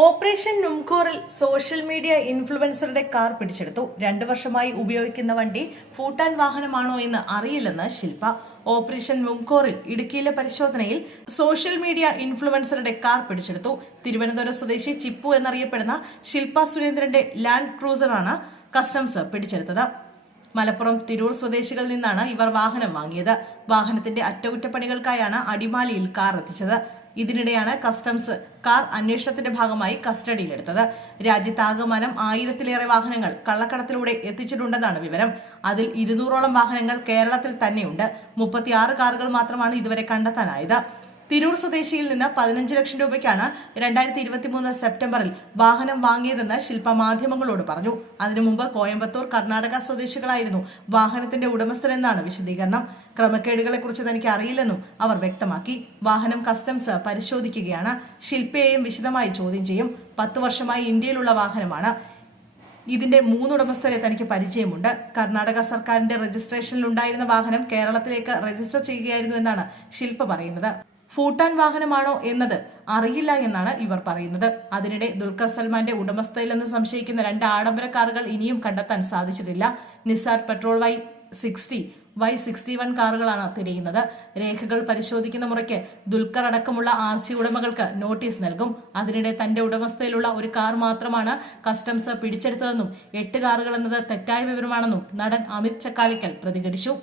Operation നുംകോറിൽ social media ഇൻഫ്ലുവൻസറുടെ car പിടിച്ചെടുത്തു. രണ്ടു വർഷമായി ഉപയോഗിക്കുന്ന വണ്ടി ഫൂട്ടാൻ വാഹനമാണോ എന്ന് അറിയില്ലെന്ന് ശില്പ. ഓപ്പറേഷൻ മുംകോറിൽ ഇടുക്കിയിലെ പരിശോധനയിൽ സോഷ്യൽ മീഡിയ ഇൻഫ്ലുവൻസറുടെ കാർ പിടിച്ചെടുത്തു. തിരുവനന്തപുരം സ്വദേശി ചിപ്പു എന്നറിയപ്പെടുന്ന ശില്പ സുരേന്ദ്രന്റെ ലാൻഡ് ക്രൂസറാണ് കസ്റ്റംസ് പിടിച്ചെടുത്തത്. മലപ്പുറം തിരൂർ സ്വദേശികളിൽ നിന്നാണ് ഇവർ വാഹനം വാങ്ങിയത്. വാഹനത്തിന്റെ അറ്റകുറ്റപ്പണികൾക്കായാണ് അടിമാലിയിൽ കാർ എത്തിച്ചത്. ഇതിനിടെയാണ് കസ്റ്റംസ് കാർ അന്വേഷണത്തിന്റെ ഭാഗമായി കസ്റ്റഡിയിലെടുത്തത്. രാജ്യത്താകമാനം ആയിരത്തിലേറെ വാഹനങ്ങൾ കള്ളക്കടത്തിലൂടെ എത്തിച്ചിട്ടുണ്ടെന്നാണ് വിവരം. അതിൽ ഇരുന്നൂറോളം വാഹനങ്ങൾ കേരളത്തിൽ തന്നെയുണ്ട്. മുപ്പത്തിയാറ് കാറുകൾ മാത്രമാണ് ഇതുവരെ കണ്ടെത്താനായത്. തിരൂർ സ്വദേശിയിൽ നിന്ന് പതിനഞ്ച് ലക്ഷം രൂപയ്ക്കാണ് രണ്ടായിരത്തി ഇരുപത്തിമൂന്ന് സെപ്റ്റംബറിൽ വാഹനം വാങ്ങിയതെന്ന് ശില്പ മാധ്യമങ്ങളോട് പറഞ്ഞു. അതിനു മുമ്പ് കോയമ്പത്തൂർ കർണാടക സ്വദേശികളായിരുന്നു വാഹനത്തിന്റെ ഉടമസ്ഥരെന്നാണ് വിശദീകരണം. ക്രമക്കേടുകളെക്കുറിച്ച് തനിക്ക് അറിയില്ലെന്നും അവർ വ്യക്തമാക്കി. വാഹനം കസ്റ്റംസ് പരിശോധിക്കുകയാണ്. ശില്പയെയും വിശദമായി ചോദ്യം ചെയ്യും. പത്ത് വർഷമായി ഇന്ത്യയിലുള്ള വാഹനമാണ്. ഇതിന്റെ മൂന്നുടമസ്ഥരെ തനിക്ക് പരിചയമുണ്ട്. കർണാടക സർക്കാരിന്റെ രജിസ്ട്രേഷനിൽ ഉണ്ടായിരുന്ന വാഹനം കേരളത്തിലേക്ക് രജിസ്റ്റർ ചെയ്യുകയായിരുന്നു എന്നാണ് ശില്പ പറയുന്നത്. ഫൂട്ടാൻ വാഹനമാണോ എന്നത് അറിയില്ല എന്നാണ് ഇവർ പറയുന്നത്. അതിനിടെ ദുൽഖർ സൽമാന്റെ ഉടമസ്ഥയിലെന്ന് സംശയിക്കുന്ന രണ്ട് ആഡംബര കാറുകൾ ഇനിയും കണ്ടെത്താൻ സാധിച്ചിട്ടില്ല. Nissan Patrol Y sixty Y sixty one കാറുകളാണ് തിരയുന്നത്. രേഖകൾ പരിശോധിക്കുന്ന മുറയ്ക്ക് ദുൽഖർ അടക്കമുള്ള ആർ സി ഉടമകൾക്ക് നോട്ടീസ് നൽകും. അതിനിടെ തന്റെ ഉടമസ്ഥയിലുള്ള ഒരു കാർ മാത്രമാണ് കസ്റ്റംസ് പിടിച്ചെടുത്തതെന്നും എട്ട് കാറുകൾ എന്നത് തെറ്റായ വിവരമാണെന്നും നടൻ അമിത് ചക്കാലിക്കൽ പ്രതികരിച്ചു.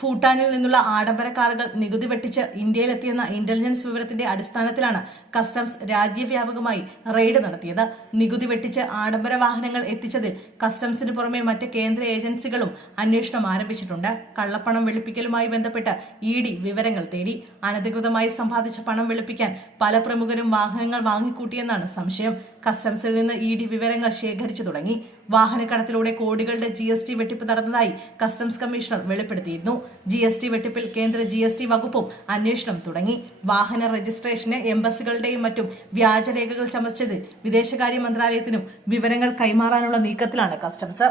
ഭൂട്ടാനിൽ നിന്നുള്ള ആഡംബര കാറുകൾ നികുതി വെട്ടിച്ച് ഇന്ത്യയിലെത്തിയെന്ന ഇന്റലിജൻസ് വിവരത്തിന്റെ അടിസ്ഥാനത്തിലാണ് കസ്റ്റംസ് രാജ്യവ്യാപകമായി റെയ്ഡ് നടത്തിയത്. നികുതി വെട്ടിച്ച് ആഡംബര വാഹനങ്ങൾ എത്തിച്ചതിൽ കസ്റ്റംസിന് പുറമെ മറ്റ് കേന്ദ്ര ഏജൻസികളും അന്വേഷണം ആരംഭിച്ചിട്ടുണ്ട്. കള്ളപ്പണം വെളുപ്പിക്കലുമായി ബന്ധപ്പെട്ട് ഇ ഡി വിവരങ്ങൾ തേടി. അനധികൃതമായി സമ്പാദിച്ച പണം വെളുപ്പിക്കാൻ പല പ്രമുഖരും വാഹനങ്ങൾ വാങ്ങിക്കൂട്ടിയെന്നാണ് സംശയം. കസ്റ്റംസിൽ നിന്ന് ഇ ഡി വിവരങ്ങൾ ശേഖരിച്ചു തുടങ്ങി. വാഹനക്കടത്തിലൂടെ കോടികളുടെ ജി എസ് ടി വെട്ടിപ്പ് നടന്നതായി കസ്റ്റംസ് കമ്മീഷണർ വെളിപ്പെടുത്തിയിരുന്നു. ജി എസ് ടി വെട്ടിപ്പിൽ കേന്ദ്ര ജി എസ് ടി വകുപ്പും അന്വേഷണം തുടങ്ങി. വാഹന രജിസ്ട്രേഷന് എംബസികളുടെയും മറ്റും വ്യാജരേഖകൾ ചമച്ചതിൽ വിദേശകാര്യ മന്ത്രാലയത്തിനും വിവരങ്ങൾ കൈമാറാനുള്ള നീക്കത്തിലാണ് കസ്റ്റംസ്.